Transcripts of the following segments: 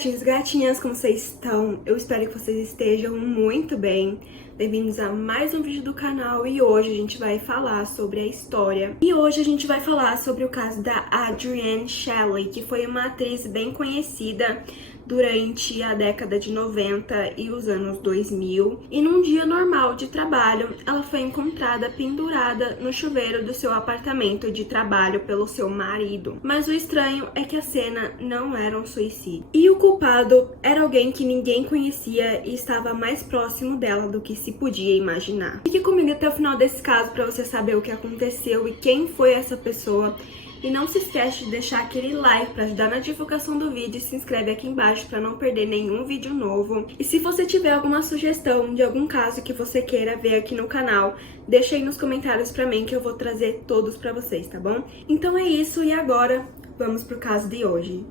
gatinhos e gatinhas, como vocês estão? Eu espero que vocês estejam muito bem. Bem-vindos a mais um vídeo do canal e hoje a gente vai falar sobre a história. E hoje a gente vai falar sobre o caso da Adrienne Shelly, que foi uma atriz bem conhecida durante a década de 90 e os anos 2000. E num dia normal de trabalho, ela foi encontrada pendurada no chuveiro do seu apartamento de trabalho pelo seu marido. Mas o estranho é que a cena não era um suicídio. E o culpado era alguém que ninguém conhecia e estava mais próximo dela do que se podia imaginar. Fique comigo até o final desse caso para você saber o que aconteceu e quem foi essa pessoa. E não se esquece de deixar aquele like para ajudar na divulgação do vídeo e se inscreve aqui embaixo para não perder nenhum vídeo novo. E se você tiver alguma sugestão de algum caso que você queira ver aqui no canal, deixa aí nos comentários para mim que eu vou trazer todos para vocês, tá bom? Então é isso e agora vamos pro caso de hoje.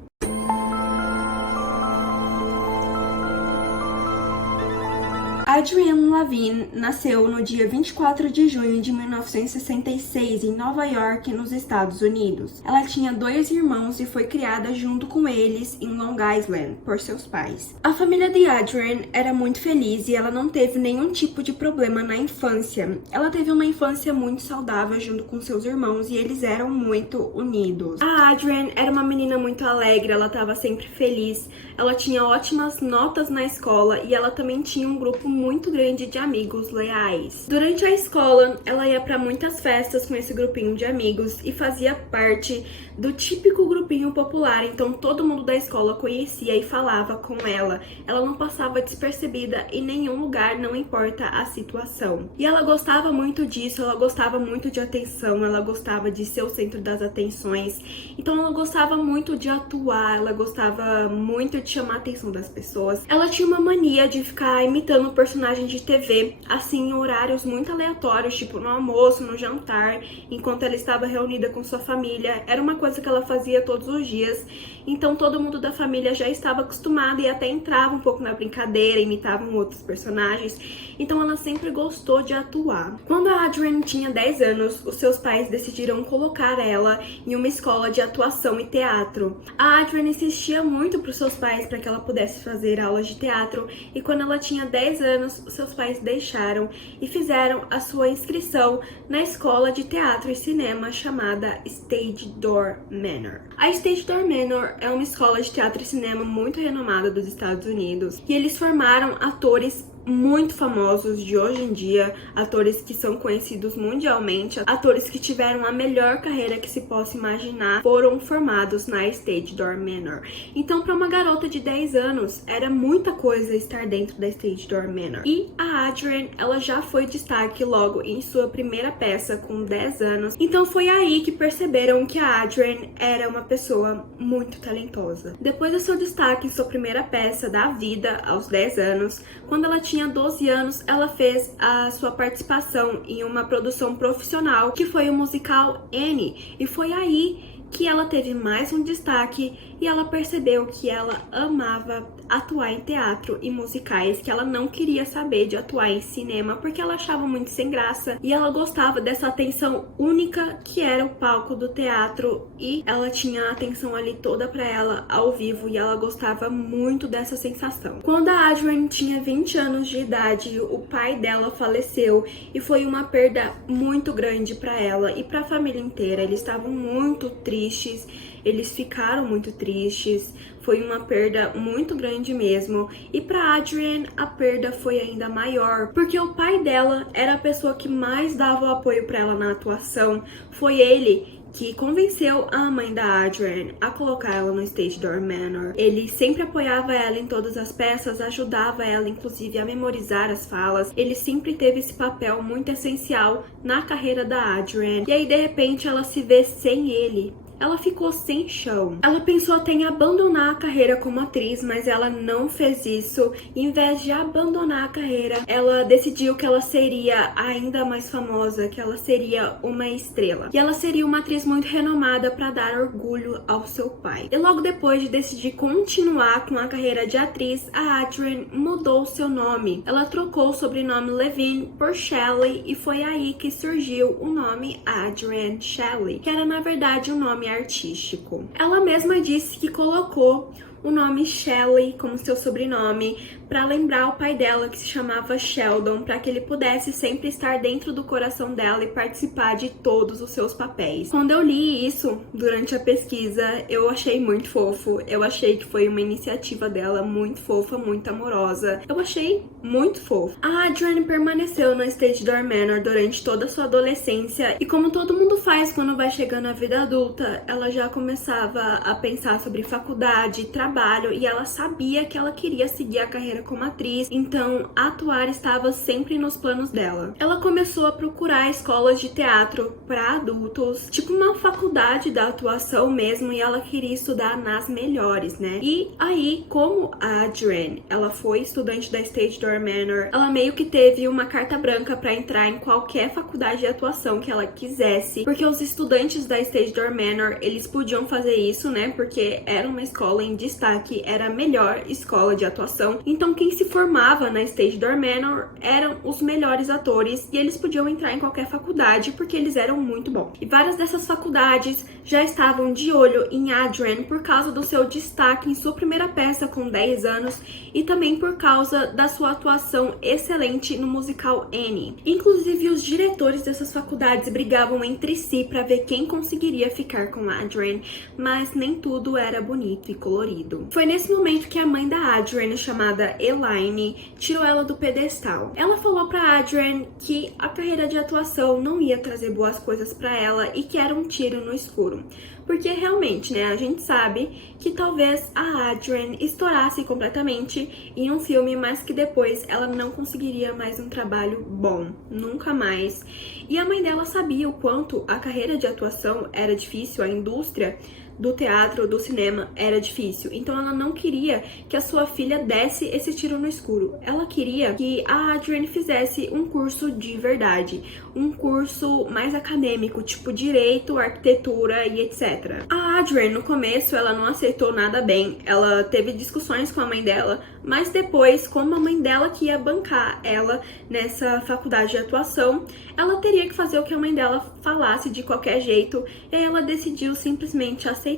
Adrienne Lavigne nasceu no dia 24 de junho de 1966 em Nova York, nos Estados Unidos. Ela tinha 2 irmãos e foi criada junto com eles em Long Island por seus pais. A família de Adrienne era muito feliz e ela não teve nenhum tipo de problema na infância. Ela teve uma infância muito saudável junto com seus irmãos e eles eram muito unidos. A Adrienne era uma menina muito alegre, ela estava sempre feliz, ela tinha ótimas notas na escola e ela também tinha um grupo muito grande de amigos leais. Durante a escola, ela ia para muitas festas com esse grupinho de amigos e fazia parte do típico grupinho popular, então todo mundo da escola conhecia e falava com ela. Ela não passava despercebida em nenhum lugar, não importa a situação. E ela gostava muito disso, ela gostava muito de atenção, ela gostava de ser o centro das atenções. Então ela gostava muito de atuar, ela gostava muito de chamar a atenção das pessoas. Ela tinha uma mania de ficar imitando personagem de TV, assim, em horários muito aleatórios, tipo no almoço, no jantar, enquanto ela estava reunida com sua família. Era uma coisa que ela fazia todos os dias, então todo mundo da família já estava acostumado e até entrava um pouco na brincadeira, imitavam outros personagens, então ela sempre gostou de atuar. Quando a Adrienne tinha 10 anos, os seus pais decidiram colocar ela em uma escola de atuação e teatro. A Adrienne insistia muito para os seus pais para que ela pudesse fazer aulas de teatro, e quando ela tinha 10 anos, seus pais deixaram e fizeram a sua inscrição na escola de teatro e cinema chamada Stage Door Manor. A Stage Door Manor é uma escola de teatro e cinema muito renomada dos Estados Unidos e eles formaram atores muito famosos de hoje em dia, atores que são conhecidos mundialmente, atores que tiveram a melhor carreira que se possa imaginar, foram formados na Stage Door Manor. Então, para uma garota de 10 anos, era muita coisa estar dentro da Stage Door Manor. E a Adrienne, ela já foi destaque logo em sua primeira peça com 10 anos. Então foi aí que perceberam que a Adrienne era uma pessoa muito talentosa. Depois do seu destaque em sua primeira peça da vida, aos 10 anos, quando ela tinha 12 anos, ela fez a sua participação em uma produção profissional, que foi o musical Annie, e foi aí que ela teve mais um destaque e ela percebeu que ela amava atuar em teatro e musicais, que ela não queria saber de atuar em cinema porque ela achava muito sem graça e ela gostava dessa atenção única que era o palco do teatro, e ela tinha a atenção ali toda pra ela ao vivo e ela gostava muito dessa sensação. Quando a Adrienne tinha 20 anos de idade, o pai dela faleceu e foi uma perda muito grande pra ela e pra família inteira. Eles estavam muito tristes, eles ficaram muito tristes, foi uma perda muito grande mesmo. E para Adrienne a perda foi ainda maior, porque o pai dela era a pessoa que mais dava o apoio para ela na atuação. Foi ele que convenceu a mãe da Adrienne a colocar ela no Stage Door Manor. Ele sempre apoiava ela em todas as peças, ajudava ela inclusive a memorizar as falas. Ele sempre teve esse papel muito essencial na carreira da Adrienne. E aí de repente ela se vê sem ele. Ela ficou sem chão. Ela pensou até em abandonar a carreira como atriz, mas ela não fez isso. Em vez de abandonar a carreira, ela decidiu que ela seria ainda mais famosa, que ela seria uma estrela. E ela seria uma atriz muito renomada para dar orgulho ao seu pai. E logo depois de decidir continuar com a carreira de atriz, a Adrienne mudou seu nome. Ela trocou o sobrenome Lavigne por Shelly e foi aí que surgiu o nome Adrienne Shelly, que era na verdade um nome artístico. Ela mesma disse que colocou o nome Shelley como seu sobrenome, para lembrar o pai dela, que se chamava Sheldon, para que ele pudesse sempre estar dentro do coração dela e participar de todos os seus papéis. Quando eu li isso durante a pesquisa, eu achei muito fofo. Eu achei que foi uma iniciativa dela muito fofa, muito amorosa. Eu achei muito fofo. A Adrienne permaneceu no Stage Door Manor durante toda a sua adolescência, e como todo mundo faz quando vai chegando à vida adulta, ela já começava a pensar sobre faculdade, trabalho, e ela sabia que ela queria seguir a carreira como atriz, então atuar estava sempre nos planos dela. Ela começou a procurar escolas de teatro para adultos, tipo uma faculdade da atuação mesmo, e ela queria estudar nas melhores, né? E aí, como a Adrienne, ela foi estudante da Stage Door Manor, ela meio que teve uma carta branca para entrar em qualquer faculdade de atuação que ela quisesse, porque os estudantes da Stage Door Manor, eles podiam fazer isso, né? Porque era uma escola em destaque, era a melhor escola de atuação. Então quem se formava na Stage Door Manor eram os melhores atores, e eles podiam entrar em qualquer faculdade porque eles eram muito bons. E várias dessas faculdades já estavam de olho em Adrienne por causa do seu destaque em sua primeira peça com 10 anos e também por causa da sua atuação excelente no musical Annie. Inclusive, os diretores dessas faculdades brigavam entre si para ver quem conseguiria ficar com Adrienne, mas nem tudo era bonito e colorido. Foi nesse momento que a mãe da Adrienne, chamada Elaine, tirou ela do pedestal. Ela falou para Adrienne que a carreira de atuação não ia trazer boas coisas para ela e que era um tiro no escuro. Porque realmente, né, a gente sabe que talvez a Adrienne estourasse completamente em um filme, mas que depois ela não conseguiria mais um trabalho bom, nunca mais. E a mãe dela sabia o quanto a carreira de atuação era difícil, a indústria do teatro, do cinema, era difícil. Então ela não queria que a sua filha desse esse tiro no escuro. Ela queria que a Adrienne fizesse um curso de verdade, um curso mais acadêmico, tipo direito, arquitetura e etc. A Adrienne, no começo, ela não aceitou nada bem. Ela teve discussões com a mãe dela, mas depois, como a mãe dela que ia bancar ela nessa faculdade de atuação, ela teria que fazer o que a mãe dela falasse de qualquer jeito, e aí ela decidiu simplesmente aceitar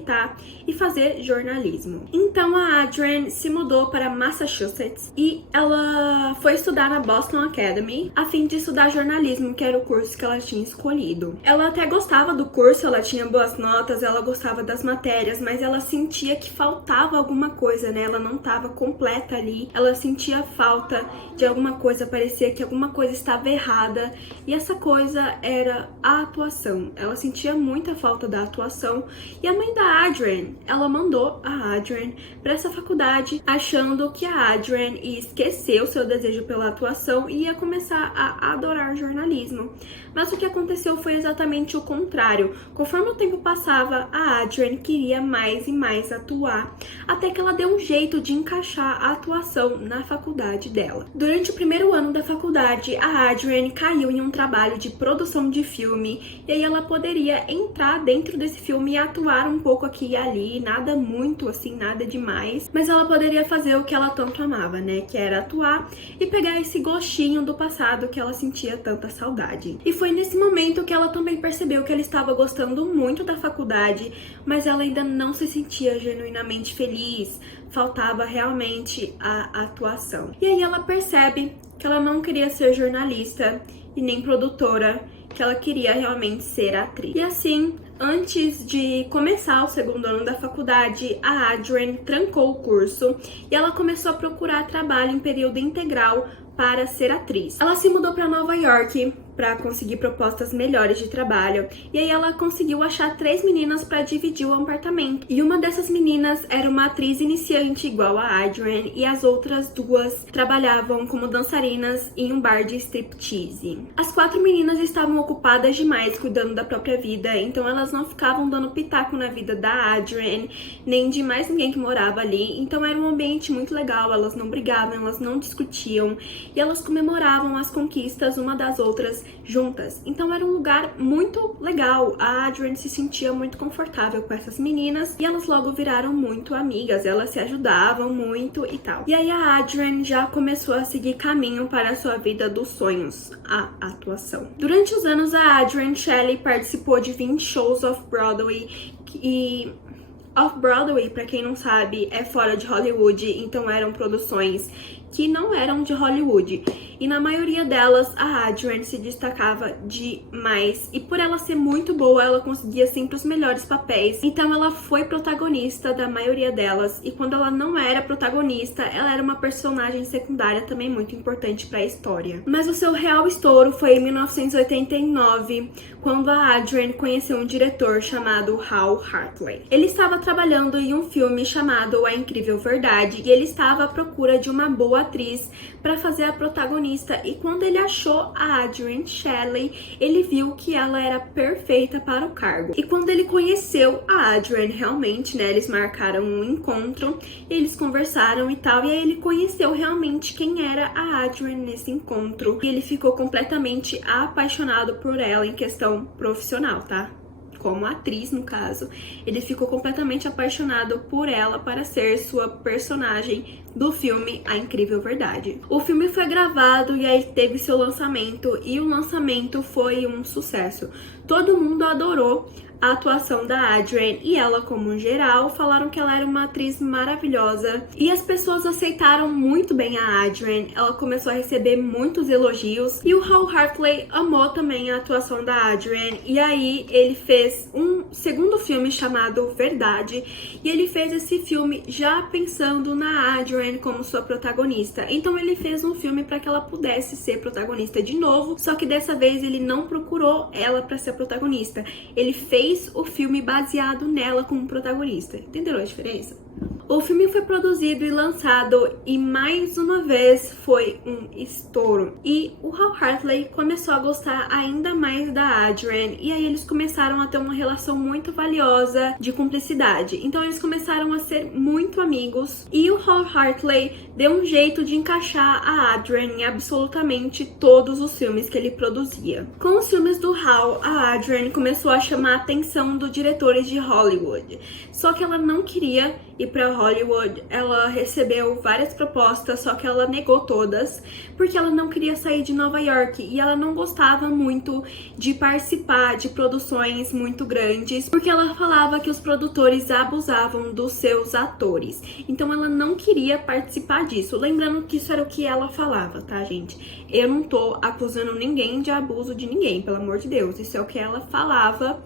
e fazer jornalismo. Então a Adrienne se mudou para Massachusetts e ela foi estudar na Boston Academy a fim de estudar jornalismo, que era o curso que ela tinha escolhido. Ela até gostava do curso, ela tinha boas notas, ela gostava das matérias, mas ela sentia que faltava alguma coisa, né? Ela não estava completa ali, ela sentia falta de alguma coisa, parecia que alguma coisa estava errada, e essa coisa era a atuação. Ela sentia muita falta da atuação, e a mãe da Adrienne, ela mandou a Adrienne para essa faculdade achando que a Adrienne ia esquecer o seu desejo pela atuação e ia começar a adorar jornalismo. Mas o que aconteceu foi exatamente o contrário. Conforme o tempo passava, a Adrienne queria mais e mais atuar, até que ela deu um jeito de encaixar a atuação na faculdade dela. Durante o primeiro ano da faculdade, a Adrienne caiu em um trabalho de produção de filme, e aí ela poderia entrar dentro desse filme e atuar um pouco aqui e ali, nada muito assim, nada demais, mas ela poderia fazer o que ela tanto amava, né, que era atuar e pegar esse gostinho do passado que ela sentia tanta saudade. E foi nesse momento que ela também percebeu que ela estava gostando muito da faculdade, mas ela ainda não se sentia genuinamente feliz, faltava realmente a atuação. E aí ela percebe que ela não queria ser jornalista e nem produtora, que ela queria realmente ser atriz. E assim, antes de começar o segundo ano da faculdade, a Adrienne trancou o curso e ela começou a procurar trabalho em período integral para ser atriz. Ela se mudou para Nova York para conseguir propostas melhores de trabalho, e aí ela conseguiu achar 3 meninas para dividir o apartamento. E uma dessas meninas era uma atriz iniciante igual a Adrienne, e as outras 2 trabalhavam como dançarinas em um bar de striptease. As 4 meninas estavam ocupadas demais cuidando da própria vida, então elas não ficavam dando pitaco na vida da Adrienne, nem de mais ninguém que morava ali. Então era um ambiente muito legal, elas não brigavam, elas não discutiam, e elas comemoravam as conquistas uma das outras juntas. Então era um lugar muito legal. A Adrienne se sentia muito confortável com essas meninas e elas logo viraram muito amigas, elas se ajudavam muito e tal. E aí a Adrienne já começou a seguir caminho para a sua vida dos sonhos, a atuação. Durante os anos, a Adrienne Shelley participou de 20 shows off-Broadway e Off-Broadway, pra quem não sabe, é fora de Hollywood, então eram produções que não eram de Hollywood. E na maioria delas, a Adrienne se destacava demais. E por ela ser muito boa, ela conseguia sempre os melhores papéis. Então ela foi protagonista da maioria delas. E quando ela não era protagonista, ela era uma personagem secundária também muito importante para a história. Mas o seu real estouro foi em 1989, quando a Adrienne conheceu um diretor chamado Hal Hartley. Ele estava trabalhando em um filme chamado A Incrível Verdade e ele estava à procura de uma boa atriz para fazer a protagonista, e quando ele achou a Adrienne Shelly, ele viu que ela era perfeita para o cargo. E quando ele conheceu a Adrienne realmente, né, eles marcaram um encontro, eles conversaram e tal, e aí ele conheceu realmente quem era a Adrienne nesse encontro, e ele ficou completamente apaixonado por ela em questão profissional, tá? Como atriz, no caso, ele ficou completamente apaixonado por ela para ser sua personagem do filme A Incrível Verdade. O filme foi gravado e aí teve seu lançamento, e o lançamento foi um sucesso. Todo mundo adorou a atuação da Adrienne, e ela, como geral, falaram que ela era uma atriz maravilhosa, e as pessoas aceitaram muito bem a Adrienne. Ela começou a receber muitos elogios, e o Hal Hartley amou também a atuação da Adrienne, e aí ele fez um segundo filme chamado Verdade, e ele fez esse filme já pensando na Adrienne como sua protagonista. Então ele fez um filme para que ela pudesse ser protagonista de novo, só que dessa vez ele não procurou ela para ser protagonista. Ele fez o filme baseado nela como protagonista. Entenderam a diferença? O filme foi produzido e lançado e mais uma vez foi um estouro. E o Hal Hartley começou a gostar ainda mais da Adrienne, e aí eles começaram a ter uma relação muito valiosa de cumplicidade. Então eles começaram a ser muito amigos, e o Hal Hartley deu um jeito de encaixar a Adrienne em absolutamente todos os filmes que ele produzia. Com os filmes do Hal, a Adrienne começou a chamar a atenção dos diretores de Hollywood. Só que ela não queria ir para Hollywood. Ela recebeu várias propostas, só que ela negou todas, porque ela não queria sair de Nova York, e ela não gostava muito de participar de produções muito grandes, porque ela falava que os produtores abusavam dos seus atores. Então ela não queria participar disso. Lembrando que isso era o que ela falava, tá, gente? Eu não tô acusando ninguém de abuso de ninguém, pelo amor de Deus. Isso é o que ela falava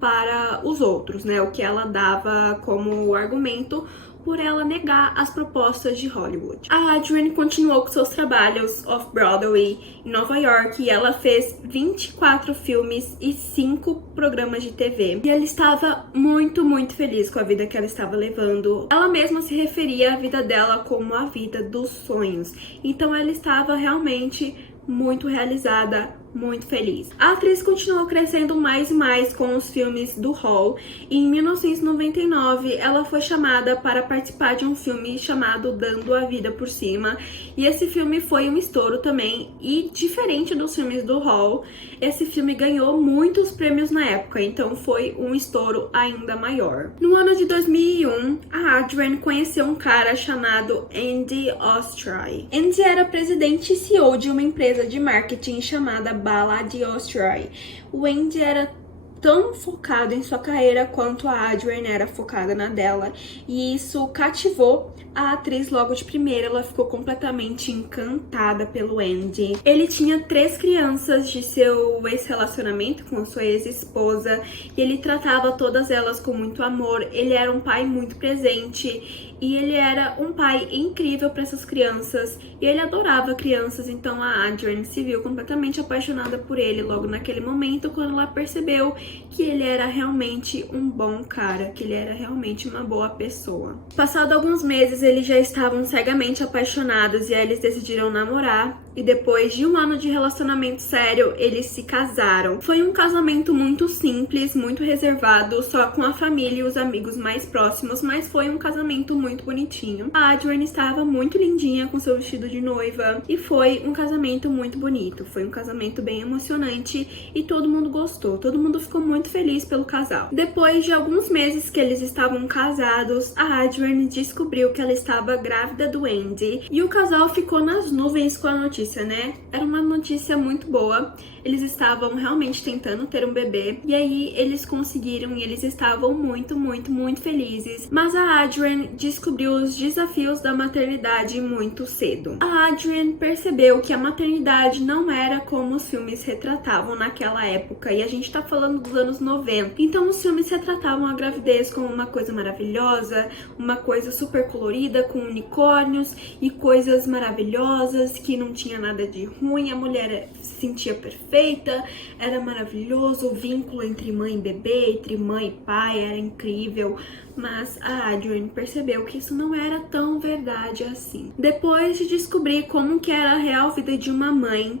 para os outros, né? O que ela dava como argumento por ela negar as propostas de Hollywood. A Adrienne continuou com seus trabalhos off-Broadway em Nova York, e ela fez 24 filmes e 5 programas de TV. E ela estava muito, muito feliz com a vida que ela estava levando. Ela mesma se referia à vida dela como a vida dos sonhos. Então ela estava realmente muito realizada, muito feliz. A atriz continuou crescendo mais e mais com os filmes do Hal, e em 1999 ela foi chamada para participar de um filme chamado Dando a Vida por Cima, e esse filme foi um estouro também, e diferente dos filmes do Hal, esse filme ganhou muitos prêmios na época, então foi um estouro ainda maior. No ano de 2001, a Adrienne conheceu um cara chamado Andy Ostray. Andy era presidente e CEO de uma empresa de marketing chamada Ballad Ostray. O Andy era tão focado em sua carreira quanto a Adrienne era focada na dela, e isso cativou a atriz logo de primeira. Ela ficou completamente encantada pelo Andy. Ele tinha 3 crianças de seu ex-relacionamento com a sua ex-esposa, e ele tratava todas elas com muito amor. Ele era um pai muito presente, e ele era um pai incrível para essas crianças, e ele adorava crianças. Então a Adrienne se viu completamente apaixonada por ele logo naquele momento, quando ela percebeu que ele era realmente um bom cara, que ele era realmente uma boa pessoa. Passado alguns meses, eles já estavam cegamente apaixonados, e aí eles decidiram namorar, e depois de um ano de relacionamento sério, eles se casaram. Foi um casamento muito simples, muito reservado, só com a família e os amigos mais próximos, mas foi um casamento muito bonitinho. A Adrienne estava muito lindinha com seu vestido de noiva, e foi um casamento muito bonito. Foi um casamento bem emocionante, e todo mundo gostou, todo mundo ficou muito feliz pelo casal. Depois de alguns meses que eles estavam casados, a Adrienne descobriu que ela estava grávida do Andy, e o casal ficou nas nuvens com a notícia. notícia, né? Era uma notícia muito boa. Eles estavam realmente tentando ter um bebê. E aí eles conseguiram e eles estavam muito, muito, muito felizes. Mas a Adrienne descobriu os desafios da maternidade muito cedo. A Adrienne percebeu que a maternidade não era como os filmes retratavam naquela época. E a gente tá falando dos anos 90. Então os filmes retratavam a gravidez como uma coisa maravilhosa, uma coisa super colorida, com unicórnios e coisas maravilhosas, que não tinha nada de ruim, a mulher se sentia perfeita, era maravilhoso, o vínculo entre mãe e bebê, entre mãe e pai era incrível. Mas a Adrienne percebeu que isso não era tão verdade assim. Depois de descobrir como que era a real vida de uma mãe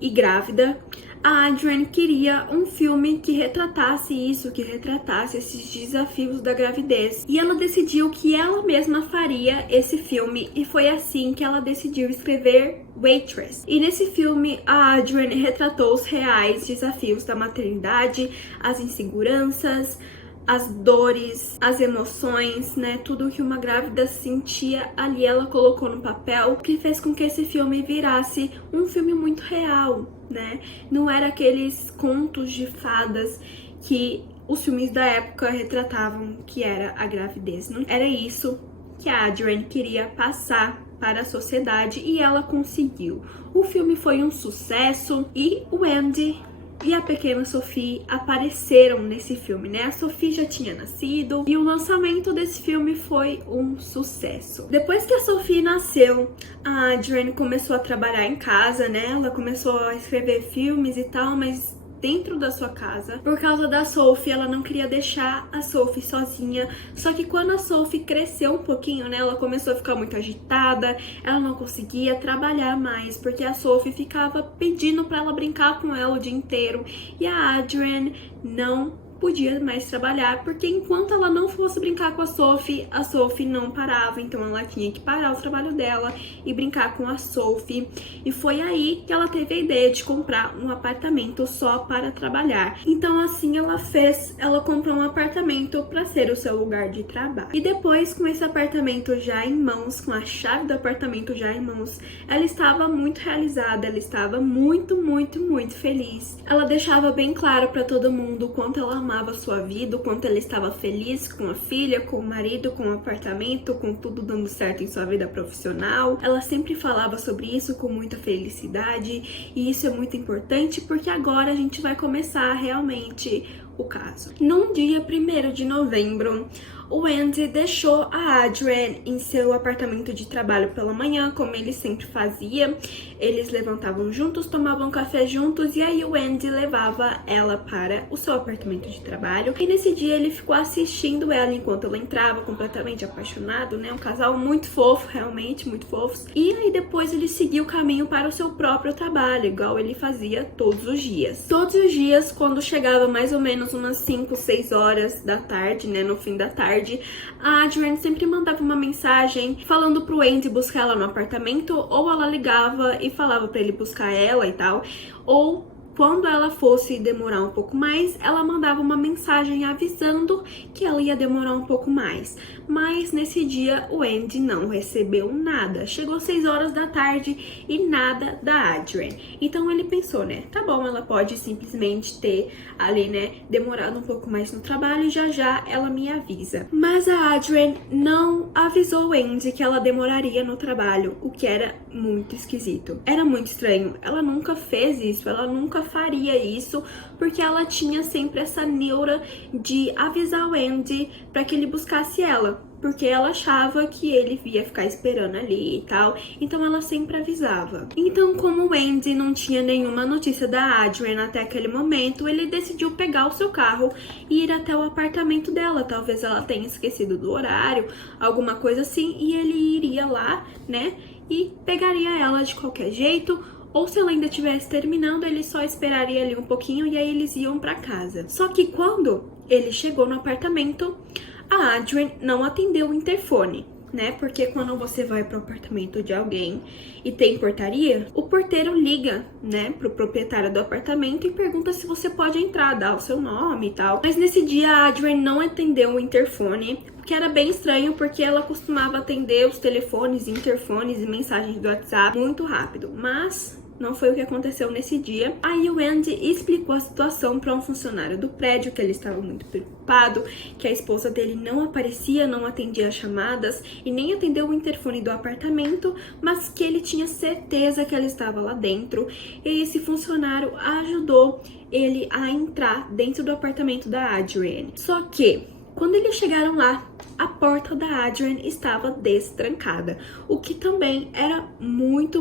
e grávida, a Adrienne queria um filme que retratasse isso, que retratasse esses desafios da gravidez. E ela decidiu que ela mesma faria esse filme, e foi assim que ela decidiu escrever Waitress. E nesse filme, a Adrienne retratou os reais desafios da maternidade, as inseguranças, as dores, as emoções, né? Tudo que uma grávida sentia ali, ela colocou no papel, que fez com que esse filme virasse um filme muito real, né? Não era aqueles contos de fadas que os filmes da época retratavam que era a gravidez. Não era isso que a Adrienne queria passar para a sociedade, e ela conseguiu. O filme foi um sucesso e o Andy e a pequena Sophie apareceram nesse filme, né? A Sophie já tinha nascido e o lançamento desse filme foi um sucesso. Depois que a Sophie nasceu, a Adrienne começou a trabalhar em casa, né? Ela começou a escrever filmes e tal, mas dentro da sua casa. Por causa da Sophie, ela não queria deixar a Sophie sozinha. Só que quando a Sophie cresceu um pouquinho, né, ela começou a ficar muito agitada, ela não conseguia trabalhar mais, porque a Sophie ficava pedindo pra ela brincar com ela o dia inteiro. E a Adrienne não podia mais trabalhar, porque enquanto ela não fosse brincar com a Sophie não parava, então ela tinha que parar o trabalho dela e brincar com a Sophie. E foi aí que ela teve a ideia de comprar um apartamento só para trabalhar. Então assim ela comprou um apartamento para ser o seu lugar de trabalho. E depois, com esse apartamento já em mãos, com a chave do apartamento já em mãos, ela estava muito realizada, ela estava muito, muito, muito feliz. Ela deixava bem claro para todo mundo o quanto ela amava a sua vida, o quanto ela estava feliz com a filha, com o marido, com o apartamento, com tudo dando certo em sua vida profissional. Ela sempre falava sobre isso com muita felicidade, e isso é muito importante porque agora a gente vai começar realmente o caso. Num dia 1º de novembro, o Andy deixou a Adrienne em seu apartamento de trabalho pela manhã, como ele sempre fazia. Eles levantavam juntos, tomavam café juntos, e aí o Andy levava ela para o seu apartamento de trabalho. E nesse dia ele ficou assistindo ela enquanto ela entrava, completamente apaixonado, né? Um casal muito fofo, realmente muito fofos. E aí depois ele seguiu o caminho para o seu próprio trabalho, igual ele fazia todos os dias. Todos os dias, quando chegava mais ou menos umas 5, 6 horas da tarde, né? No fim da tarde, a Adrienne sempre mandava uma mensagem falando pro Andy buscar ela no apartamento, ou ela ligava e falava pra ele buscar ela e tal, ou quando ela fosse demorar um pouco mais, ela mandava uma mensagem avisando que ela ia demorar um pouco mais. Mas nesse dia o Andy não recebeu nada. Chegou 6 horas da tarde e nada da Adrienne. Então ele pensou, né? Tá bom, ela pode simplesmente ter ali, né, demorado um pouco mais no trabalho e já já ela me avisa. Mas a Adrienne não avisou o Andy que ela demoraria no trabalho, o que era muito esquisito. Era muito estranho. Ela nunca fez isso, ela nunca faria isso, porque ela tinha sempre essa neura de avisar o Andy para que ele buscasse ela, porque ela achava que ele ia ficar esperando ali e tal, então ela sempre avisava. Então, como o Andy não tinha nenhuma notícia da Adrienne até aquele momento, ele decidiu pegar o seu carro e ir até o apartamento dela. Talvez ela tenha esquecido do horário, alguma coisa assim, e ele iria lá, né, e pegaria ela de qualquer jeito. Ou se ela ainda estivesse terminando, ele só esperaria ali um pouquinho e aí eles iam pra casa. Só que quando ele chegou no apartamento, a Adrienne não atendeu o interfone. né? Porque quando você vai pro apartamento de alguém e tem portaria, o porteiro liga, né, pro proprietário do apartamento e pergunta se você pode entrar, dar o seu nome e tal. Mas nesse dia a Adrienne não atendeu o interfone, o que era bem estranho porque ela costumava atender os telefones, interfones e mensagens do WhatsApp muito rápido. Mas não foi o que aconteceu nesse dia. Aí o Andy explicou a situação para um funcionário do prédio, que ele estava muito preocupado, que a esposa dele não aparecia, não atendia as chamadas e nem atendeu o interfone do apartamento, mas que ele tinha certeza que ela estava lá dentro. E esse funcionário ajudou ele a entrar dentro do apartamento da Adrienne. Só que quando eles chegaram lá, a porta da Adrienne estava destrancada, o que também era muito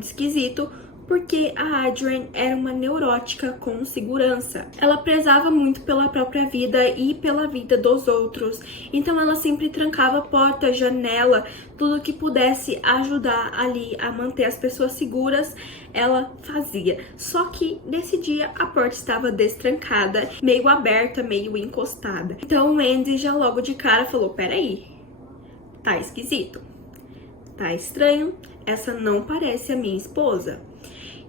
esquisito, porque a Adrienne era uma neurótica com segurança. Ela prezava muito pela própria vida e pela vida dos outros, então ela sempre trancava a porta, janela, tudo que pudesse ajudar ali a manter as pessoas seguras, ela fazia. Só que nesse dia a porta estava destrancada, meio aberta, meio encostada. Então o Andy já logo de cara falou: peraí, tá esquisito, tá estranho, essa não parece a minha esposa.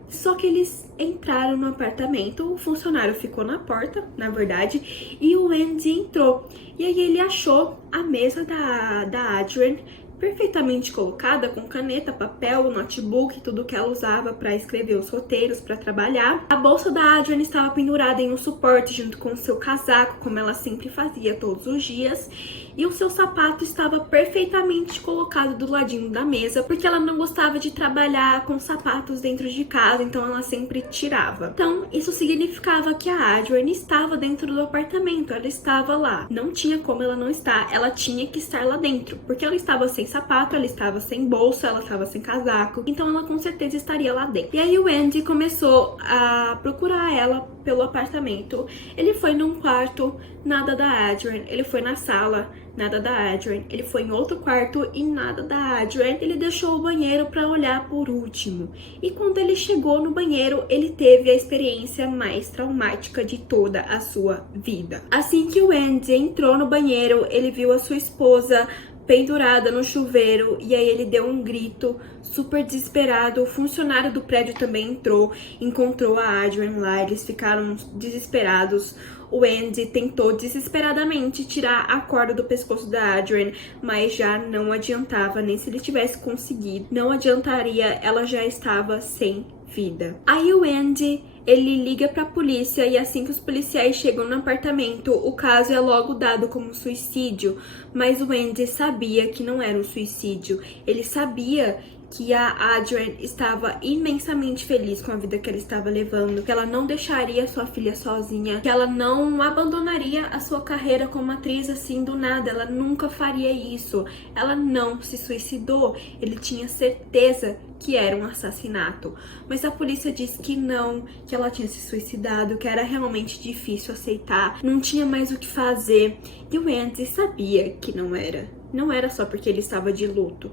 Só que eles entraram no apartamento, o funcionário ficou na porta, na verdade, e o Andy entrou. E aí ele achou a mesa da Adrienne perfeitamente colocada, com caneta, papel, notebook, tudo que ela usava para escrever os roteiros, para trabalhar. A bolsa da Adrienne estava pendurada em um suporte junto com o seu casaco, como ela sempre fazia todos os dias. E o seu sapato estava perfeitamente colocado do ladinho da mesa, porque ela não gostava de trabalhar com sapatos dentro de casa, então ela sempre tirava. Então, isso significava que a Adrienne estava dentro do apartamento, ela estava lá. Não tinha como ela não estar, ela tinha que estar lá dentro, porque ela estava sem sapato, ela estava sem bolsa, ela estava sem casaco, então ela com certeza estaria lá dentro. E aí o Andy começou a procurar ela pelo apartamento. Ele foi num quarto, nada da Adrienne. Ele foi na sala, nada da Adrienne. Ele foi em outro quarto e nada da Adrienne. Ele deixou o banheiro para olhar por último. E quando ele chegou no banheiro, ele teve a experiência mais traumática de toda a sua vida. Assim que o Andy entrou no banheiro, ele viu a sua esposa pendurada no chuveiro, e aí ele deu um grito super desesperado. O funcionário do prédio também entrou, encontrou a Adrienne lá, eles ficaram desesperados. O Andy tentou desesperadamente tirar a corda do pescoço da Adrienne, mas já não adiantava, nem se ele tivesse conseguido, não adiantaria, ela já estava sem vida. Aí o Andy, ele liga pra polícia e assim que os policiais chegam no apartamento, o caso é logo dado como suicídio, mas o Andy sabia que não era um suicídio. Ele sabia que a Adrienne estava imensamente feliz com a vida que ela estava levando, que ela não deixaria sua filha sozinha, que ela não abandonaria a sua carreira como atriz assim do nada, ela nunca faria isso, ela não se suicidou. Ele tinha certeza que era um assassinato, mas a polícia disse que não, que ela tinha se suicidado, que era realmente difícil aceitar, não tinha mais o que fazer. E o Andy sabia que não era só porque ele estava de luto,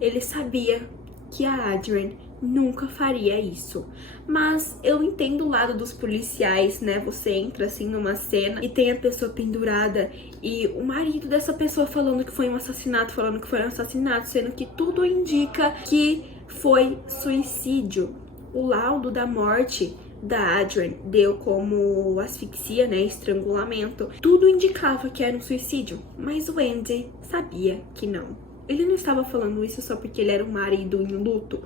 ele sabia que a Adrienne nunca faria isso. Mas eu entendo o lado dos policiais, né? Você entra assim numa cena e tem a pessoa pendurada e o marido dessa pessoa falando que foi um assassinato, sendo que tudo indica que foi suicídio. O laudo da morte da Adrienne deu como asfixia, né, estrangulamento. Tudo indicava que era um suicídio, mas o Andy sabia que não. Ele não estava falando isso só porque ele era um marido em luto,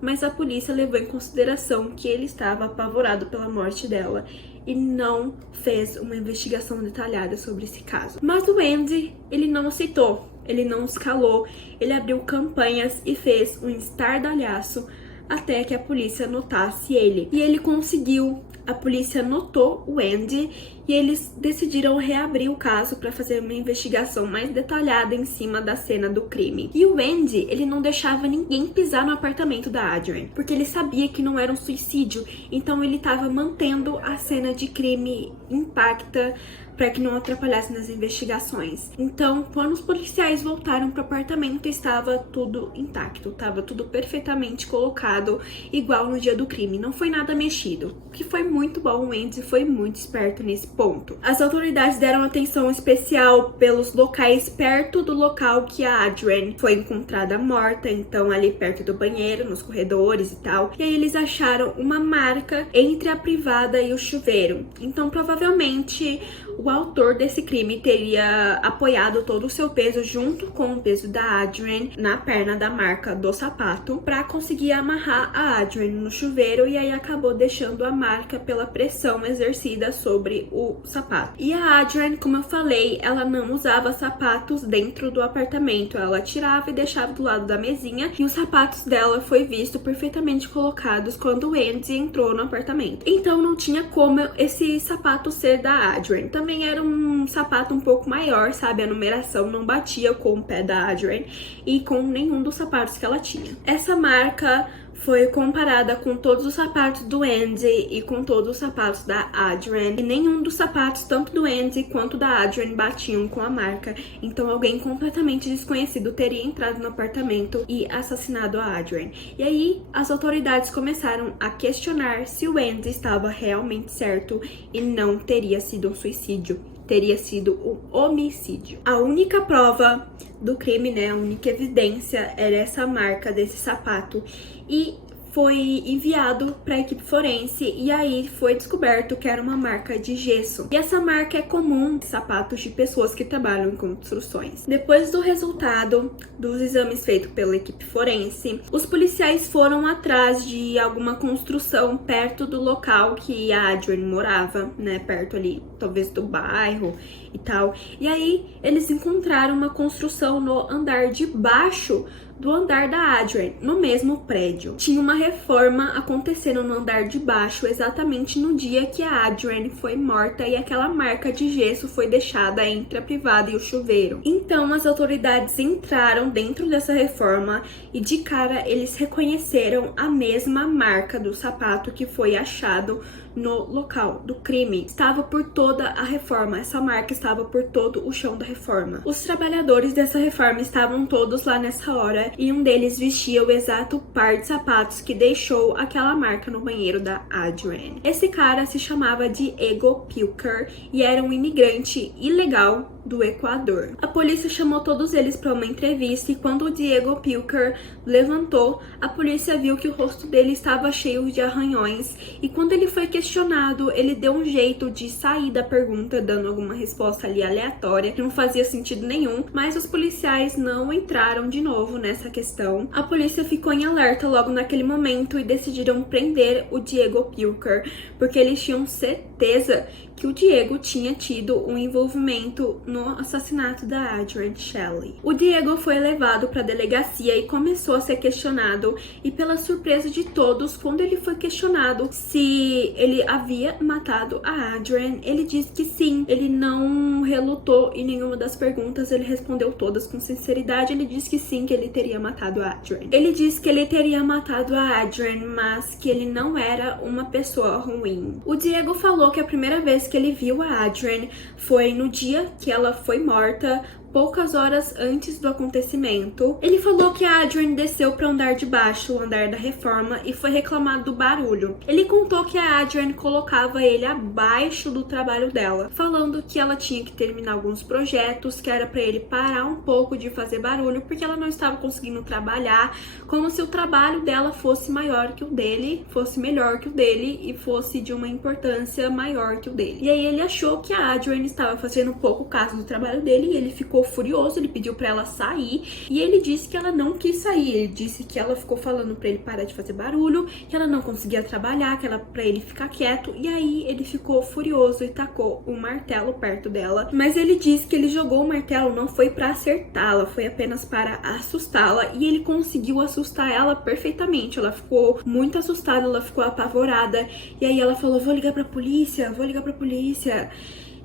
mas a polícia levou em consideração que ele estava apavorado pela morte dela e não fez uma investigação detalhada sobre esse caso. Mas o Andy, ele não aceitou, ele não escalou, ele abriu campanhas e fez um estardalhaço até que a polícia notasse ele. E ele conseguiu. A polícia notou o Andy e eles decidiram reabrir o caso para fazer uma investigação mais detalhada em cima da cena do crime. E o Andy, ele não deixava ninguém pisar no apartamento da Adrienne, porque ele sabia que não era um suicídio, então ele estava mantendo a cena de crime intacta para que não atrapalhasse nas investigações. Então, quando os policiais voltaram para o apartamento, estava tudo intacto, estava tudo perfeitamente colocado, igual no dia do crime, não foi nada mexido, o que foi muito bom. O Andy foi muito esperto nesse ponto. As autoridades deram atenção especial pelos locais perto do local que a Adrienne foi encontrada morta, então ali perto do banheiro, nos corredores e tal. E aí eles acharam uma marca entre a privada e o chuveiro. Então provavelmente o autor desse crime teria apoiado todo o seu peso junto com o peso da Adrienne na perna da marca do sapato para conseguir amarrar a Adrienne no chuveiro, e aí acabou deixando a marca pela pressão exercida sobre o sapato. E a Adrienne, como eu falei, ela não usava sapatos dentro do apartamento, ela tirava e deixava do lado da mesinha, e os sapatos dela foi visto perfeitamente colocados quando o Andy entrou no apartamento. Então não tinha como esse sapato ser da Adrienne. Também era um sapato um pouco maior, sabe? A numeração não batia com o pé da Adrienne e com nenhum dos sapatos que ela tinha. Essa marca foi comparada com todos os sapatos do Andy e com todos os sapatos da Adrienne. E nenhum dos sapatos, tanto do Andy quanto da Adrienne, batiam com a marca. Então alguém completamente desconhecido teria entrado no apartamento e assassinado a Adrienne. E aí as autoridades começaram a questionar se o Andy estava realmente certo e não teria sido um suicídio. Teria sido um homicídio. A única prova do crime, né, a única evidência era essa marca desse sapato, e foi enviado para a equipe forense, e aí foi descoberto que era uma marca de gesso. E essa marca é comum de sapatos de pessoas que trabalham em construções. Depois do resultado dos exames feitos pela equipe forense, os policiais foram atrás de alguma construção perto do local que a Adrienne morava, né, perto ali, talvez do bairro e tal. E aí eles encontraram uma construção no andar de baixo do andar da Adrienne, no mesmo prédio. Tinha uma reforma acontecendo no andar de baixo exatamente no dia que a Adrienne foi morta, e aquela marca de gesso foi deixada entre a privada e o chuveiro. Então as autoridades entraram dentro dessa reforma e de cara eles reconheceram a mesma marca do sapato que foi achado no local do crime. Estava por toda a reforma, essa marca estava por todo o chão da reforma. Os trabalhadores dessa reforma estavam todos lá nessa hora, e um deles vestia o exato par de sapatos que deixou aquela marca no banheiro da Adrienne. Esse cara se chamava Diego Pilker e era um imigrante ilegal do Equador. A polícia chamou todos eles para uma entrevista, e quando o Diego Pilker levantou, a polícia viu que o rosto dele estava cheio de arranhões, e quando ele foi questionado, ele deu um jeito de sair da pergunta, dando alguma resposta ali aleatória, que não fazia sentido nenhum, mas os policiais não entraram de novo nessa questão. A polícia ficou em alerta logo naquele momento e decidiram prender o Diego Pilker, porque eles tinham certeza que o Diego tinha tido um envolvimento no assassinato da Adrienne Shelly. O Diego foi levado para a delegacia e começou a ser questionado, e pela surpresa de todos, quando ele foi questionado se ele havia matado a Adrienne, ele disse que sim. Ele não relutou em nenhuma das perguntas, ele respondeu todas com sinceridade. Ele disse que sim, que ele teria matado a Adrienne. Ele disse que ele teria matado a Adrienne, mas que ele não era uma pessoa ruim. O Diego falou que a primeira vez que ele viu a Adrienne foi no dia que ela foi morta, poucas horas antes do acontecimento. Ele falou que a Adrienne desceu para o andar de baixo, o andar da reforma, e foi reclamar do barulho. Ele contou que a Adrienne colocava ele abaixo do trabalho dela, falando que ela tinha que terminar alguns projetos, que era para ele parar um pouco de fazer barulho, porque ela não estava conseguindo trabalhar, como se o trabalho dela fosse maior que o dele, fosse melhor que o dele e fosse de uma importância maior que o dele. E aí ele achou que a Adrienne estava fazendo pouco caso do trabalho dele, e ele ficou furioso. Ele pediu pra ela sair, e ele disse que ela não quis sair. Ele disse que ela ficou falando pra ele parar de fazer barulho, que ela não conseguia trabalhar, que era pra ele ficar quieto. E aí ele ficou furioso e tacou um martelo perto dela. Mas ele disse que ele jogou o martelo não foi pra acertá-la, foi apenas para assustá-la, e ele conseguiu assustar ela perfeitamente. Ela ficou muito assustada, ela ficou apavorada, e aí ela falou: vou ligar pra polícia, vou ligar pra polícia.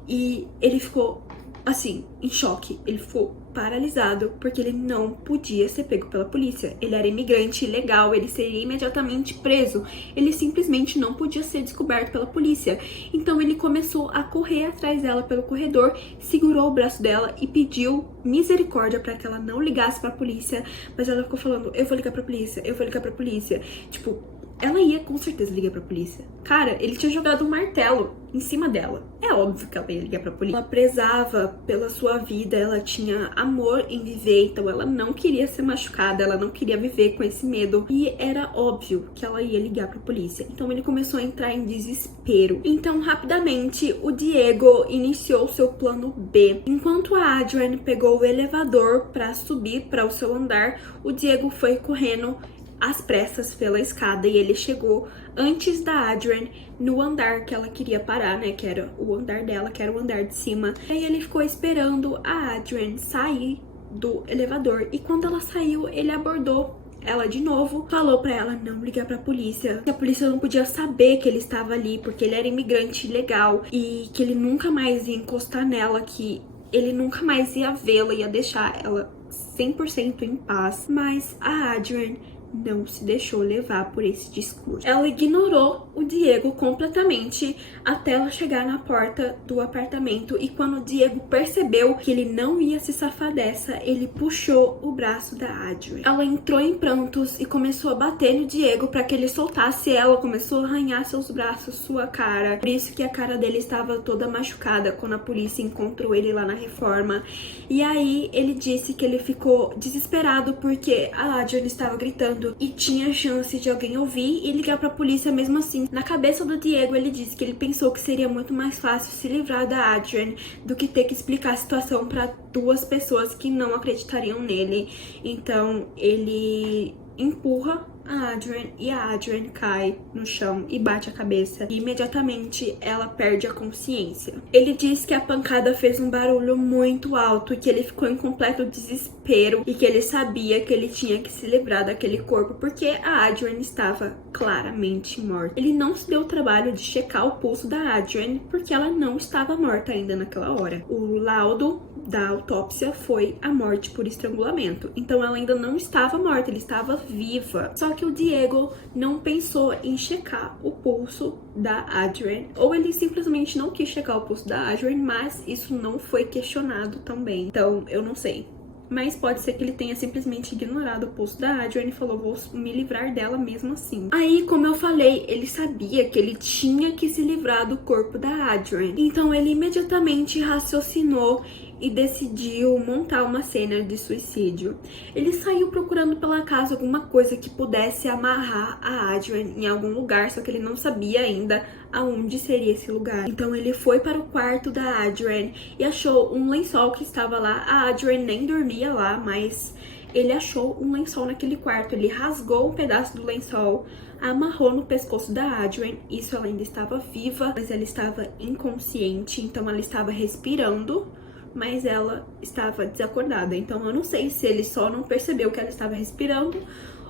E ele ficou assim, em choque. Ele ficou paralisado, porque ele não podia ser pego pela polícia. Ele era imigrante ilegal, ele seria imediatamente preso. Ele simplesmente não podia ser descoberto pela polícia. Então ele começou a correr atrás dela pelo corredor, segurou o braço dela e pediu misericórdia para que ela não ligasse pra polícia. Mas ela ficou falando: eu vou ligar pra polícia, eu vou ligar pra polícia. Tipo, ela ia com certeza ligar pra polícia. Cara, ele tinha jogado um martelo em cima dela. É óbvio que ela ia ligar pra polícia. Ela prezava pela sua vida, ela tinha amor em viver, então ela não queria ser machucada, ela não queria viver com esse medo. E era óbvio que ela ia ligar pra polícia. Então ele começou a entrar em desespero. Então, rapidamente, o Diego iniciou seu plano B. Enquanto a Adrian pegou o elevador pra subir para o seu andar, o Diego foi correndo às pressas pela escada e ele chegou antes da Adrian no andar que ela queria parar, né, que era o andar dela, que era o andar de cima. E aí ele ficou esperando a Adrian sair do elevador e quando ela saiu, ele abordou ela de novo, falou pra ela não ligar pra polícia, que a polícia não podia saber que ele estava ali porque ele era imigrante ilegal e que ele nunca mais ia encostar nela, que ele nunca mais ia vê-la, ia deixar ela 100% em paz. Mas a Adrian não se deixou levar por esse discurso. Ela ignorou o Diego completamente até ela chegar na porta do apartamento e quando o Diego percebeu que ele não ia se safar dessa, ele puxou o braço da Adrian. Ela entrou em prantos e começou a bater no Diego para que ele soltasse ela, começou a arranhar seus braços, sua cara. Por isso que a cara dele estava toda machucada quando a polícia encontrou ele lá na Reforma. E aí ele disse que ele ficou desesperado porque a Adrian estava gritando e tinha chance de alguém ouvir e ligar pra polícia mesmo assim. Na cabeça do Diego, ele disse que ele pensou que seria muito mais fácil se livrar da Adrian do que ter que explicar a situação pra duas pessoas que não acreditariam nele. Então, ele empurra a Adrian e a Adrian cai no chão e bate a cabeça. E imediatamente ela perde a consciência. Ele diz que a pancada fez um barulho muito alto e que ele ficou em completo desespero e que ele sabia que ele tinha que se livrar daquele corpo porque a Adrian estava claramente morta. Ele não se deu o trabalho de checar o pulso da Adrian porque ela não estava morta ainda naquela hora. O laudo da autópsia foi a morte por estrangulamento. Então ela ainda não estava morta, ela estava viva. Só que o Diego não pensou em checar o pulso da Adrian, ou ele simplesmente não quis checar o pulso da Adrian, mas isso não foi questionado também. Então eu não sei. Mas pode ser que ele tenha simplesmente ignorado o pulso da Adrian e falou, vou me livrar dela mesmo assim. Aí, como eu falei, ele sabia que ele tinha que se livrar do corpo da Adrian. Então ele imediatamente raciocinou e decidiu montar uma cena de suicídio. Ele saiu procurando pela casa alguma coisa que pudesse amarrar a Adrian em algum lugar, só que ele não sabia ainda aonde seria esse lugar. Então ele foi para o quarto da Adrian e achou um lençol que estava lá. A Adrian nem dormia lá, mas ele achou um lençol naquele quarto. Ele rasgou um pedaço do lençol, amarrou no pescoço da Adrian. Isso, ela ainda estava viva, mas ela estava inconsciente, então ela estava respirando, mas ela estava desacordada. Então eu não sei se ele só não percebeu que ela estava respirando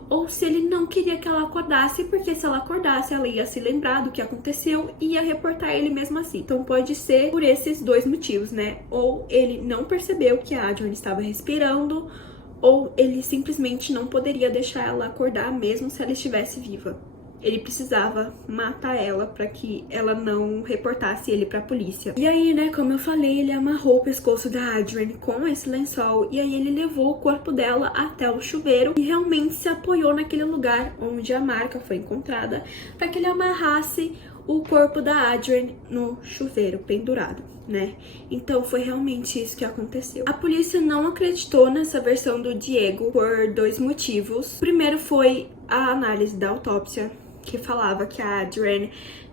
ou se ele não queria que ela acordasse, porque se ela acordasse, ela ia se lembrar do que aconteceu e ia reportar ele mesmo assim. Então pode ser por esses dois motivos, né? Ou ele não percebeu que a Adrian estava respirando, ou ele simplesmente não poderia deixar ela acordar mesmo se ela estivesse viva. Ele precisava matar ela para que ela não reportasse ele para a polícia. E aí, né, como eu falei, ele amarrou o pescoço da Adrian com esse lençol e aí ele levou o corpo dela até o chuveiro e realmente se apoiou naquele lugar onde a marca foi encontrada para que ele amarrasse o corpo da Adrian no chuveiro pendurado, né? Então foi realmente isso que aconteceu. A polícia não acreditou nessa versão do Diego por dois motivos. O primeiro foi a análise da autópsia, que falava que a Adrian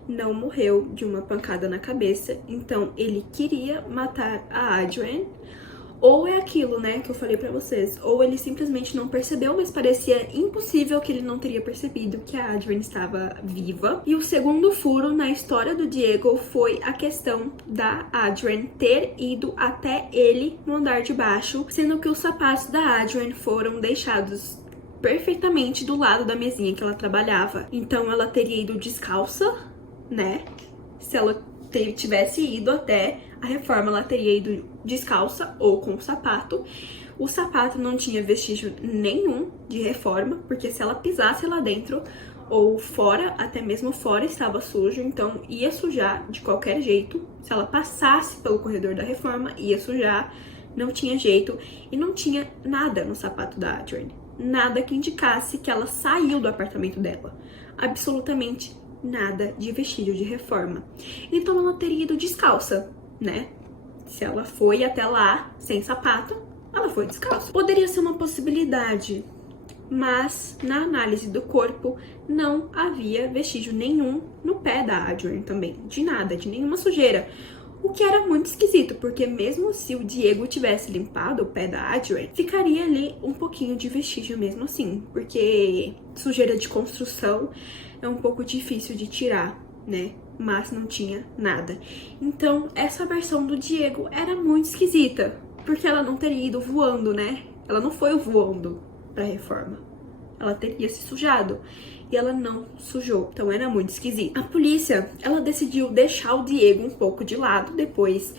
não morreu de uma pancada na cabeça, então ele queria matar a Adrian. Ou é aquilo, né, que eu falei pra vocês, ou ele simplesmente não percebeu, mas parecia impossível que ele não teria percebido que a Adrian estava viva. E o segundo furo na história do Diego foi a questão da Adrian ter ido até ele no andar de baixo, sendo que os sapatos da Adrian foram deixados perfeitamente do lado da mesinha que ela trabalhava. Então ela teria ido descalça, né? Se ela tivesse ido até a Reforma, ela teria ido descalça ou com sapato. O sapato não tinha vestígio nenhum de Reforma, porque se ela pisasse lá dentro ou fora, até mesmo fora estava sujo, então ia sujar de qualquer jeito. Se ela passasse pelo corredor da Reforma, ia sujar, não tinha jeito. E não tinha nada no sapato da Adrian. Nada que indicasse que ela saiu do apartamento dela. Absolutamente nada de vestígio de reforma. Então ela teria ido descalça, né? Se ela foi até lá sem sapato, ela foi descalça. Poderia ser uma possibilidade, mas na análise do corpo não havia vestígio nenhum no pé da Adrian também, de nada, de nenhuma sujeira. O que era muito esquisito, porque mesmo se o Diego tivesse limpado o pé da Adrian, ficaria ali um pouquinho de vestígio mesmo assim, porque sujeira de construção é um pouco difícil de tirar, né? Mas não tinha nada. Então, essa versão do Diego era muito esquisita, porque ela não teria ido voando, né? Ela não foi voando pra reforma. Ela teria se sujado. E ela não sujou, então era muito esquisito. A polícia, ela decidiu deixar o Diego um pouco de lado depois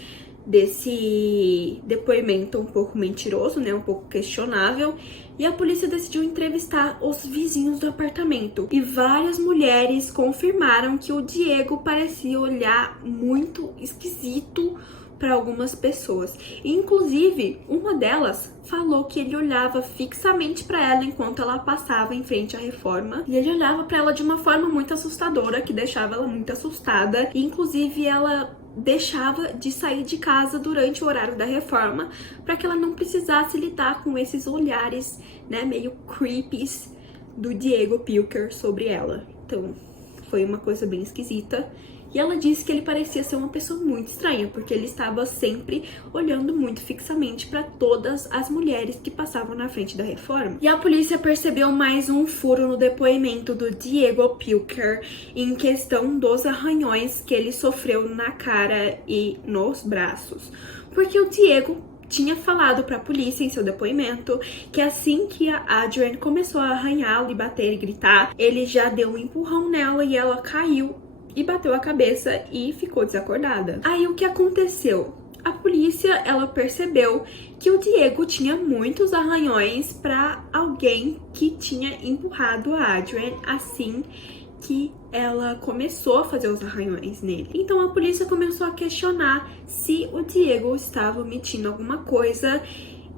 desse depoimento um pouco mentiroso, né, um pouco questionável, e a polícia decidiu entrevistar os vizinhos do apartamento. E várias mulheres confirmaram que o Diego parecia olhar muito esquisito para algumas pessoas. Inclusive, uma delas falou que ele olhava fixamente para ela enquanto ela passava em frente à reforma. E ele olhava para ela de uma forma muito assustadora, que deixava ela muito assustada. E, inclusive, ela deixava de sair de casa durante o horário da reforma para que ela não precisasse lidar com esses olhares, né, meio creepies do Diego Pilker sobre ela. Então, foi uma coisa bem esquisita. E ela disse que ele parecia ser uma pessoa muito estranha, porque ele estava sempre olhando muito fixamente para todas as mulheres que passavam na frente da reforma. E a polícia percebeu mais um furo no depoimento do Diego Pilker em questão dos arranhões que ele sofreu na cara e nos braços. Porque o Diego tinha falado para a polícia em seu depoimento que assim que a Adrian começou a arranhá-lo e bater e gritar, ele já deu um empurrão nela e ela caiu e bateu a cabeça e ficou desacordada. Aí o que aconteceu? A polícia, ela percebeu que o Diego tinha muitos arranhões para alguém que tinha empurrado a Adrian assim que ela começou a fazer os arranhões nele. Então a polícia começou a questionar se o Diego estava omitindo alguma coisa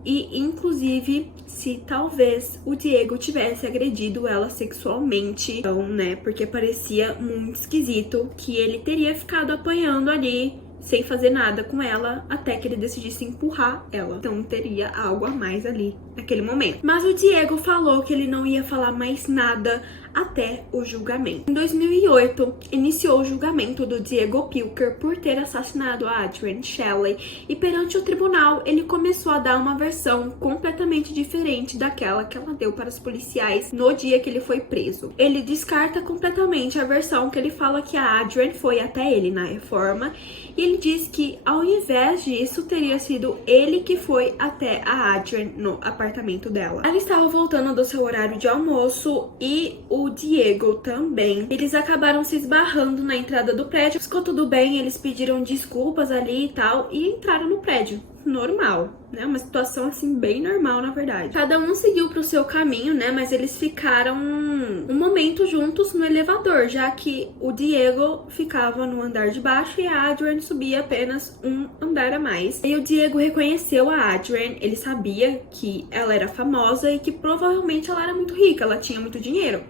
e, inclusive, se talvez o Diego tivesse agredido ela sexualmente. Então, né, porque parecia muito esquisito que ele teria ficado apanhando ali sem fazer nada com ela até que ele decidisse empurrar ela. Então teria algo a mais ali naquele momento. Mas o Diego falou que ele não ia falar mais nada até o julgamento. Em 2008, iniciou o julgamento do Diego Pilker por ter assassinado a Adrian Shelley e perante o tribunal ele começou a dar uma versão completamente diferente daquela que ela deu para os policiais no dia que ele foi preso. Ele descarta completamente a versão que ele fala que a Adrian foi até ele na reforma e ele diz que ao invés disso teria sido ele que foi até a Adrian no apartamento dela. Ela estava voltando do seu horário de almoço e o Diego também. Eles acabaram se esbarrando na entrada do prédio. Ficou tudo bem, eles pediram desculpas ali e tal e entraram no prédio. Normal, né? Uma situação assim bem normal, na verdade. Cada um seguiu pro seu caminho, né? Mas eles ficaram um momento juntos no elevador, já que o Diego ficava no andar de baixo e a Adrian subia apenas um andar a mais. E o Diego reconheceu a Adrian, ele sabia que ela era famosa e que provavelmente ela era muito rica, ela tinha muito dinheiro,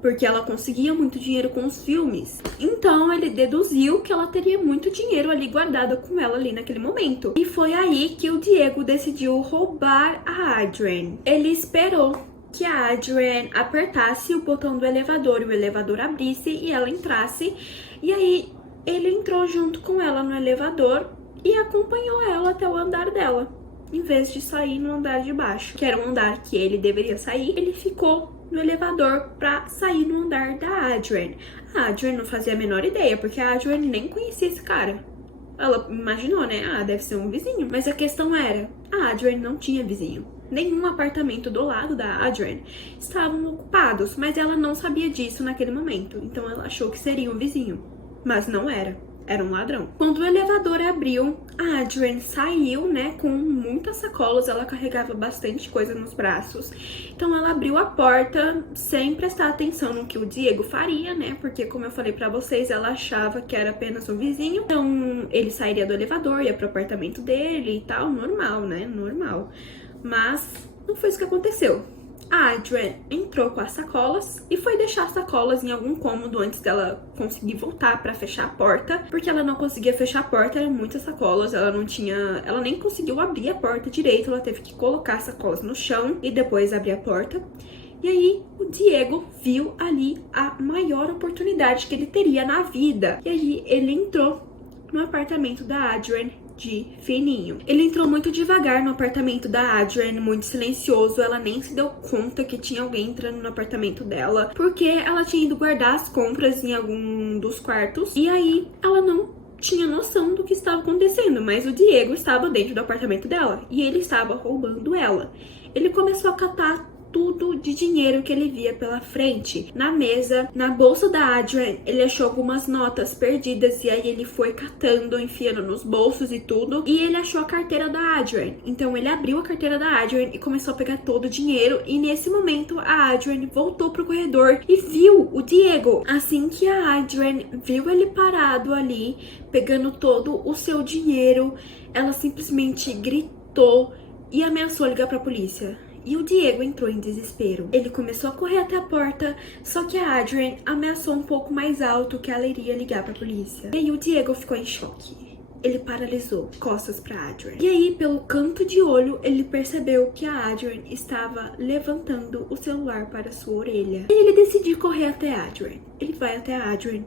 porque ela conseguia muito dinheiro com os filmes. Então ele deduziu que ela teria muito dinheiro ali guardado com ela ali naquele momento. E foi aí que o Diego decidiu roubar a Adrian. Ele esperou que a Adrian apertasse o botão do elevador e o elevador abrisse e ela entrasse. E aí ele entrou junto com ela no elevador e acompanhou ela até o andar dela, em vez de sair no andar de baixo, que era o andar que ele deveria sair. Ele ficou no elevador pra sair no andar da Adrian. A Adrian não fazia a menor ideia, porque a Adrian nem conhecia esse cara. Ela imaginou, né? Ah, deve ser um vizinho. Mas a questão era, a Adrian não tinha vizinho. Nenhum apartamento do lado da Adrian estavam ocupados, mas ela não sabia disso naquele momento. Então ela achou que seria um vizinho, mas não era. Era um ladrão. Quando o elevador abriu, a Adrian saiu, né, com muitas sacolas, ela carregava bastante coisa nos braços. Então ela abriu a porta sem prestar atenção no que o Diego faria, né, porque como eu falei pra vocês, ela achava que era apenas um vizinho. Então ele sairia do elevador, ia pro apartamento dele e tal, normal, né, normal. Mas não foi isso que aconteceu. A Adrienne entrou com as sacolas e foi deixar as sacolas em algum cômodo antes dela conseguir voltar pra fechar a porta, porque ela não conseguia fechar a porta, eram muitas sacolas, ela nem conseguiu abrir a porta direito, ela teve que colocar as sacolas no chão e depois abrir a porta. E aí, o Diego viu ali a maior oportunidade que ele teria na vida. E aí, ele entrou no apartamento da Adrienne de fininho. Ele entrou muito devagar no apartamento da Adrienne, muito silencioso. Ela nem se deu conta que tinha alguém entrando no apartamento dela, porque ela tinha ido guardar as compras em algum dos quartos. E aí, ela não tinha noção do que estava acontecendo, mas o Diego estava dentro do apartamento dela e ele estava roubando ela. Ele começou a catar tudo de dinheiro que ele via pela frente. Na mesa, na bolsa da Adrienne, ele achou algumas notas perdidas e aí ele foi catando, enfiando nos bolsos e tudo. E ele achou a carteira da Adrienne. Então ele abriu a carteira da Adrienne e começou a pegar todo o dinheiro. E nesse momento, a Adrienne voltou pro corredor e viu o Diego. Assim que a Adrienne viu ele parado ali, pegando todo o seu dinheiro, ela simplesmente gritou e ameaçou ligar pra polícia. E o Diego entrou em desespero. Ele começou a correr até a porta, só que a Adrienne ameaçou um pouco mais alto que ela iria ligar pra polícia. E aí o Diego ficou em choque. Ele paralisou, costas pra Adrienne. E aí, pelo canto de olho, ele percebeu que a Adrienne estava levantando o celular para sua orelha. E ele decidiu correr até a Adrienne. Ele vai até a Adrienne,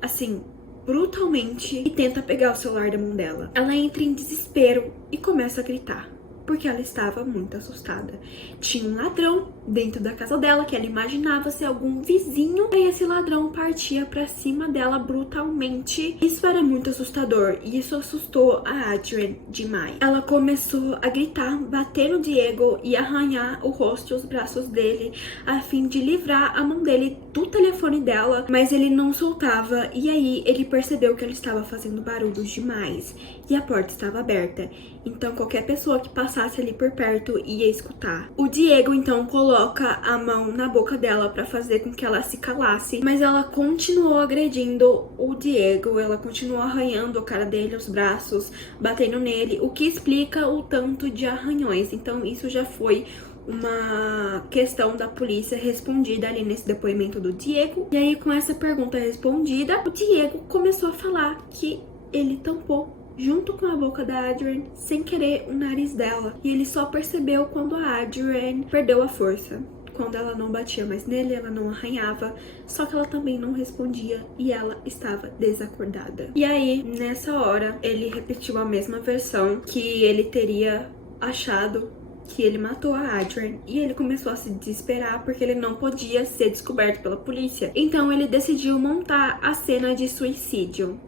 assim, brutalmente, e tenta pegar o celular da mão dela. Ela entra em desespero e começa a gritar, porque ela estava muito assustada. Tinha um ladrão dentro da casa dela, que ela imaginava ser algum vizinho, e esse ladrão partia pra cima dela brutalmente. Isso era muito assustador, e isso assustou a Adrienne demais. Ela começou a gritar, bater no Diego e arranhar o rosto e os braços dele, a fim de livrar a mão dele do telefone dela, mas ele não soltava, e aí ele percebeu que ela estava fazendo barulhos demais, e a porta estava aberta, então qualquer pessoa que passasse ali por perto ia escutar. O Diego então coloca a mão na boca dela pra fazer com que ela se calasse, mas ela continuou agredindo o Diego, ela continuou arranhando a cara dele, os braços, batendo nele, o que explica o tanto de arranhões. Então isso já foi uma questão da polícia respondida ali nesse depoimento do Diego. E aí, com essa pergunta respondida, o Diego começou a falar que ele tampou junto com a boca da Adrienne, sem querer, o nariz dela. E ele só percebeu quando a Adrienne perdeu a força. Quando ela não batia mais nele, ela não arranhava, só que ela também não respondia e ela estava desacordada. E aí, nessa hora, ele repetiu a mesma versão, que ele teria achado que ele matou a Adrienne, e ele começou a se desesperar porque ele não podia ser descoberto pela polícia. Então ele decidiu montar a cena de suicídio.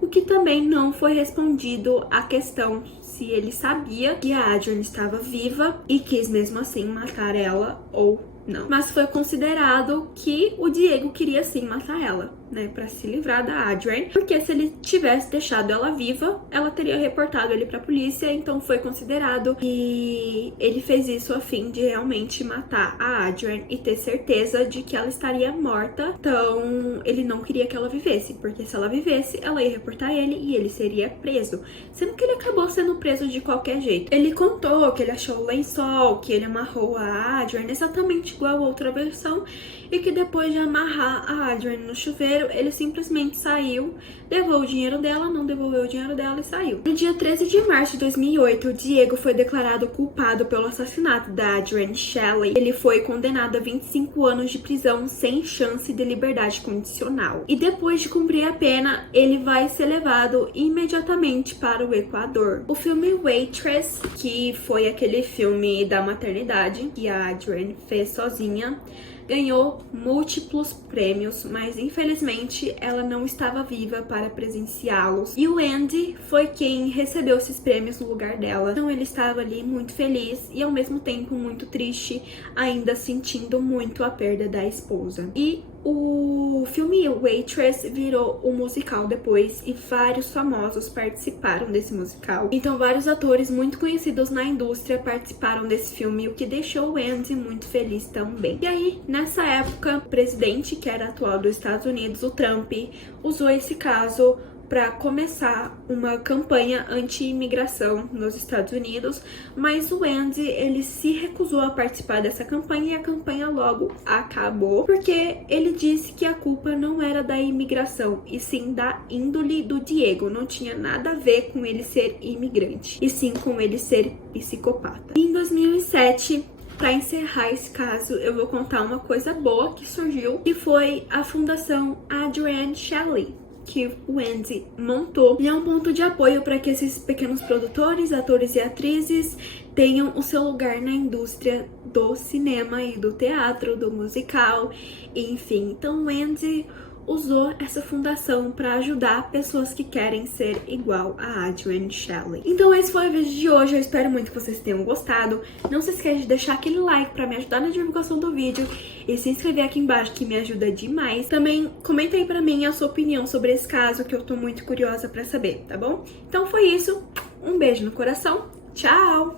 O que também não foi respondido a questão se ele sabia que a Adrienne estava viva e quis mesmo assim matar ela ou não. Mas foi considerado que o Diego queria sim matar ela, né, pra se livrar da Adrienne, porque se ele tivesse deixado ela viva, ela teria reportado ele pra polícia, então foi considerado que ele fez isso a fim de realmente matar a Adrienne e ter certeza de que ela estaria morta. Então ele não queria que ela vivesse, porque se ela vivesse, ela ia reportar ele e ele seria preso, sendo que ele acabou sendo preso de qualquer jeito. Ele contou que ele achou o lençol, que ele amarrou a Adrienne exatamente igual a outra versão, e que depois de amarrar a Adrienne no chuveiro, ele simplesmente saiu, levou o dinheiro dela, não devolveu o dinheiro dela e saiu. No dia 13 de março de 2008, o Diego foi declarado culpado pelo assassinato da Adrienne Shelley. Ele foi condenado a 25 anos de prisão sem chance de liberdade condicional. E depois de cumprir a pena, ele vai ser levado imediatamente para o Equador. O filme Waitress, que foi aquele filme da maternidade que a Adrienne fez sozinha, ganhou múltiplos prêmios, mas infelizmente ela não estava viva para presenciá-los. E o Andy foi quem recebeu esses prêmios no lugar dela. Então ele estava ali muito feliz e ao mesmo tempo muito triste, ainda sentindo muito a perda da esposa. E o filme Waitress virou um musical depois e vários famosos participaram desse musical. Então vários atores muito conhecidos na indústria participaram desse filme, o que deixou o Andy muito feliz também. E aí, nessa época, o presidente, que era atual dos Estados Unidos, o Trump, usou esse caso para começar uma campanha anti-imigração nos Estados Unidos, mas o Andy, ele se recusou a participar dessa campanha e a campanha logo acabou, porque ele disse que a culpa não era da imigração, e sim da índole do Diego, não tinha nada a ver com ele ser imigrante, e sim com ele ser psicopata. Em 2007, para encerrar esse caso, eu vou contar uma coisa boa que surgiu, que foi a Fundação Adrienne Shelly, que o Andy montou. E é um ponto de apoio para que esses pequenos produtores, atores e atrizes tenham o seu lugar na indústria do cinema e do teatro, do musical, enfim. Então o Andy usou essa fundação para ajudar pessoas que querem ser igual a Adrienne Shelly. Então esse foi o vídeo de hoje, eu espero muito que vocês tenham gostado. Não se esqueça de deixar aquele like para me ajudar na divulgação do vídeo e se inscrever aqui embaixo, que me ajuda demais. Também comenta aí pra mim a sua opinião sobre esse caso, que eu tô muito curiosa pra saber, tá bom? Então foi isso, um beijo no coração, tchau!